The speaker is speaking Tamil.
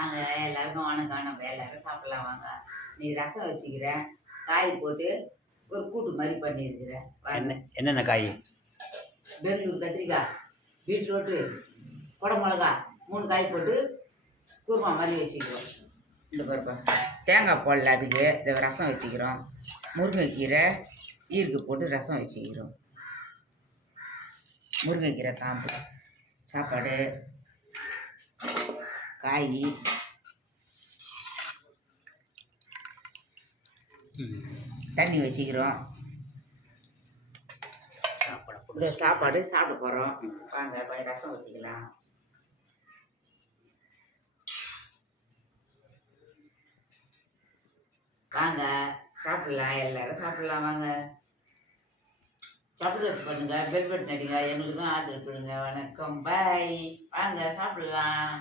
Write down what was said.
வாங்க எல்லாருக்கும் வணக்கம். நம்ம எல்லாரும் சாப்பிடலாம் வாங்க. நீ ரசம் வச்சுக்கிறேன், காய் போட்டு ஒரு கூட்டு மாதிரி பண்ணியிருக்கிறேன். என்னென்ன காய்? பெங்களூர் கத்திரிக்காய், பீட்ரூட்டு, குடமிளகா 3 காய் போட்டு குருமா மாதிரி வச்சுக்கிறோம். இந்த பருப்பா தேங்காய் போடல, அதுக்கு இந்த ரசம் வச்சுக்கிறோம். முருங்கைக்கீரை ஈருக்கு போட்டு ரசம் வச்சுக்கிறோம். முருங்கைக்கீரை காம்பு சாப்பாடு, காய், தண்ணி வச்சுக்கிறோம். இந்த சாப்பாடு சாப்பிட போகிறோம். வாங்க போய் ரசம் ஊற்றிக்கலாம். வாங்க சாப்பிடலாம், எல்லாரும் சாப்பிடலாம் வாங்க. சப்ஸ்கிரைப் பண்ணுங்க, பெல் பட்டன் அடிங்க, எங்களுக்கும் ஆதரவு பண்ணுங்க. வணக்கம், பாய். வாங்க சாப்பிடலாம்.